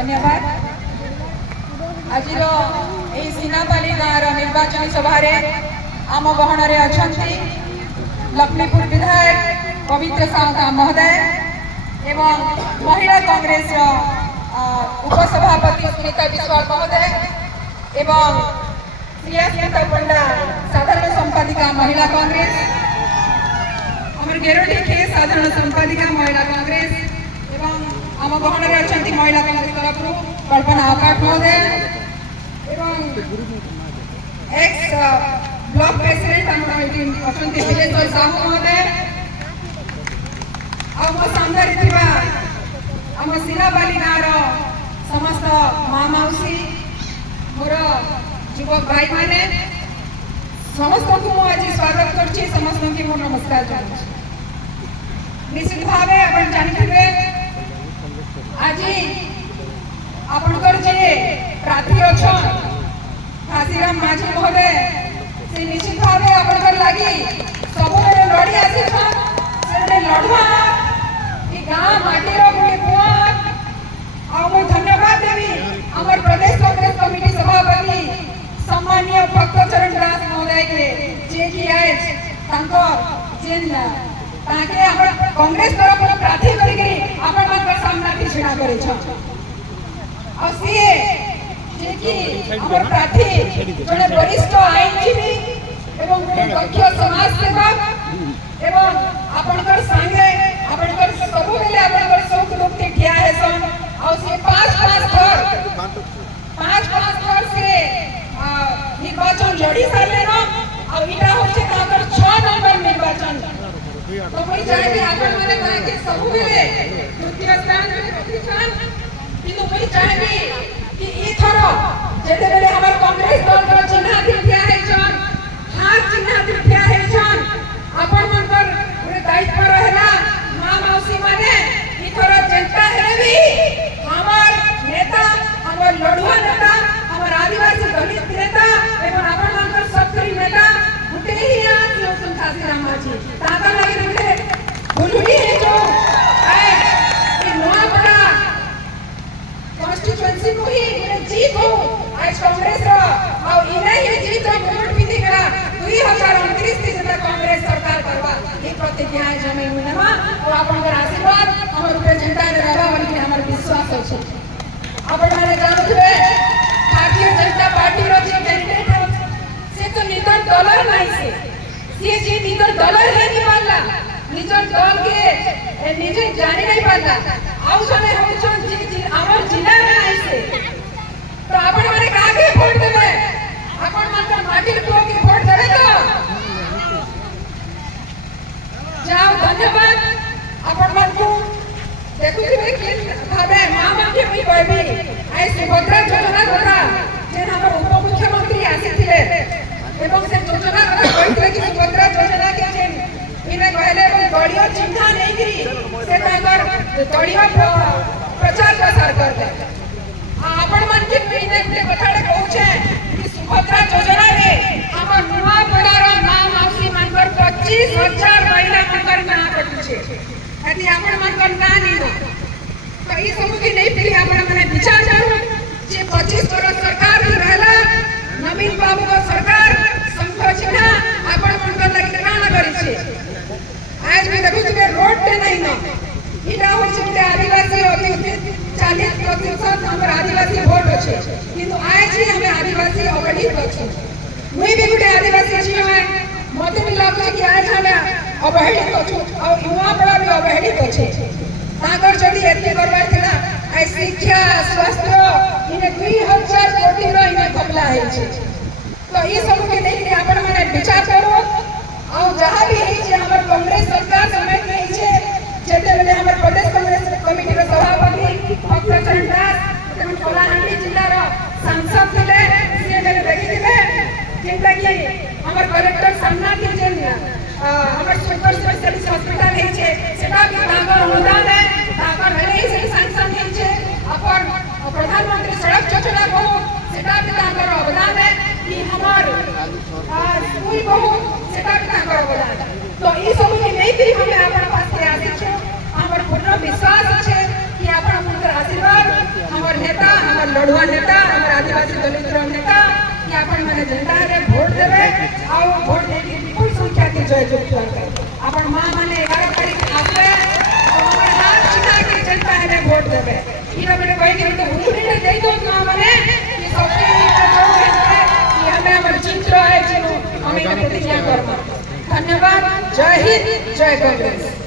धन्यवाद। आज सीनापाली गाँव निर्वाचन सभार आम गहन अच्छा लक्ष्मीपुर विधायक पवित्र सावका महोदय एवं महिला कांग्रेस उपसभापति सुनीता विश्वाल महोदय एवं प्रिया स्मिता पंडा साधारण संपादिका महिला कांग्रेस आम गेरोटी के साधारण संपादिका महिला कांग्रेस एवं आम गहन अच्छा महिला कांग्रेस तरफ कल्पना आकाश महोदय एवं एक्स ब्लॉक प्रेसिडेंट अच्छा विजेश्वर साहू महोदय आम सामने आम सीनापाली गाँव समस्त माँ मौसी मोर युवक भाई माने समस्त को आज स्वागत करछि समस्त की मोर नमस्कार जानुछि। निश्चित भाव आपण जानिथिबे आज आपणकर जे प्रार्थी अछन काशीराम माझी महोदय से निश्चित भाव आपणकर लागि सबुबेले लड़ी आसी छन से लड़ुआ ई गाँ माटीर गोटे पुआ आ मैं धन्यवाद देवी हमर प्रदेश कांग्रेस कमिटी सभापति सम्माननीय भक्तचरण दास महोदय के जे कि आज तांकर जेन ताके हमर कांग्रेस तरफ प्रार्थी करिके आपन मानकर सामना के छिड़ा करे छ आ से जे कि हमर प्रार्थी जने वरिष्ठ आईनजीवी एवं दक्ष समाज सेवक एवं आपनकर संगे आपनकर सबु बेले आपनकर सुख दुख के ठिया है सन और से पांच घर से निर्वाचन लड़ी सारे न और इटा होचे ताकर 6 नंबर निर्वाचन तो मैं चाहे आपन माने कहे कि सबु बेले तृतीय स्थान पे प्रतिष्ठान किंतु मैं चाहे कि ई थरो जेते बेले हमर कांग्रेस दल का चिन्ह दिया है जन हाथ चिन्ह दिया है जन आपन मन पर पूरे दायित्व रहेला मां मौसी माने ई थरो जनता है भी हमर नेता हमर लड़ुआ नेता हमर आदिवासी दलित नेता एवं आपन मन पर सबकरी नेता उठे ही आज लोकसन काशीराम माझी ताता लगे रे भुलुड़ी है जो ए नोआ बड़ा कॉन्स्टिट्यूएंसी को ही जीत हो आज कांग्रेस रो और इने ही जीत रो वोट भी दिखला 2029 की जनता कांग्रेस सरकार करवा ये प्रतिज्ञा है जमीन में नवा और आपनकर आशीर्वाद हमर ऊपर जनता ने रहबा वाली हमर विश्वास है अपन माने जानथबे भारतीय जनता पार्टी रो जे कैंडिडेट से तो नितर डॉलर नहीं से जे नितर डॉलर है नहीं पाला निजर दल के निजे जाने नहीं पाला आउ जने हम जन जी हमर जिला में नहीं से तो अपन माने कागे वोट देबे अपन मन का माटी को के वोट देबे तो जाओ धन्यवाद अपन मन को देखुथिबे कि भाबे मां मन के भी कहबी आई सुभद्रा योजना द्वारा जे हमर उप मुख्यमंत्री आसीथिले एवं से योजना द्वारा कहथिले कि सुभद्रा योजना के जे इने कहले दलियो चिन्ह नहीं गिरी से ताकर दलियो प्रचार प्रसार करते आपण मन के इने के कथाडे कहूछे कि सुभद्रा योजना रे हमर नुवा पडार नाम आसी मन पर 25,000 महिला मनकर ना कटुछे यदि आपण मनकर ना नीनो तो ई सब के नहीं पीढ़ी आपण माने विचार करू जे 25 वर्ष सरकार रहला नवीन बाबू का सरकार संघ चिन्ह आपण मनकर लागि ना करी छे आज भी देखो जे रोड पे नहीं ना इटा हो छै आदिवासी होती 40% हमर आदिवासी वोट अछि किंतु आज ही हमें आदिवासी अवहेलित अछि मुई भी गुटे आदिवासी छी मैं मते भी लागो कि आज हमें अवहेलित अछि और युवा बड़ा भी अवहेलित अछि ताकर जदी एते करबा थिला आई शिक्षा स्वास्थ्य इने 2000 कोटी रो इने घपला है छै तो ई सब के लेके आपण माने विचार करो और जहां भी है जे हमर कांग्रेस सरकार समय में है जेते बेले हमर प्रदेश कांग्रेस कमिटी रो सभापति भक्तचरण दास एवं कोलाहांडी जिला रो सांसद थिले से बेले देखिथिबे जेंता कि हमर कलेक्टर सामना के जे हमर सुपर स्पेशलिस्ट हॉस्पिटल है छे सेटा भी ताकर अनुदान है ताकर भेले से सांसद है छे अपन प्रधानमंत्री सड़क योजना को सेटा भी ताकर अवदान है कि हमर स्कूल को सेटा भी ताकर अवदान तो ई सब के नहीं कि हमें अपन पास के आसी छे हमर पूर्ण विश्वास छे कि अपन हमर आशीर्वाद हमर नेता लड़ुआ नेता हमारा आदिवासी दलित नेता कि अपन मैंने जनता रे वोट देवे आओ वोट देके विपुल संख्या के जय जुगत अपन मां माने 11 तारीख आवे हमारे हाथ चिता के जनता रे वोट देवे इना मैंने कहि कि तो हुकुरी ने दे दो मां माने कि सबके जो है कि हमें हमर चित्र है जिनो हमें प्रतिज्ञा करबो। धन्यवाद। जय हिंद, जय कांग्रेस।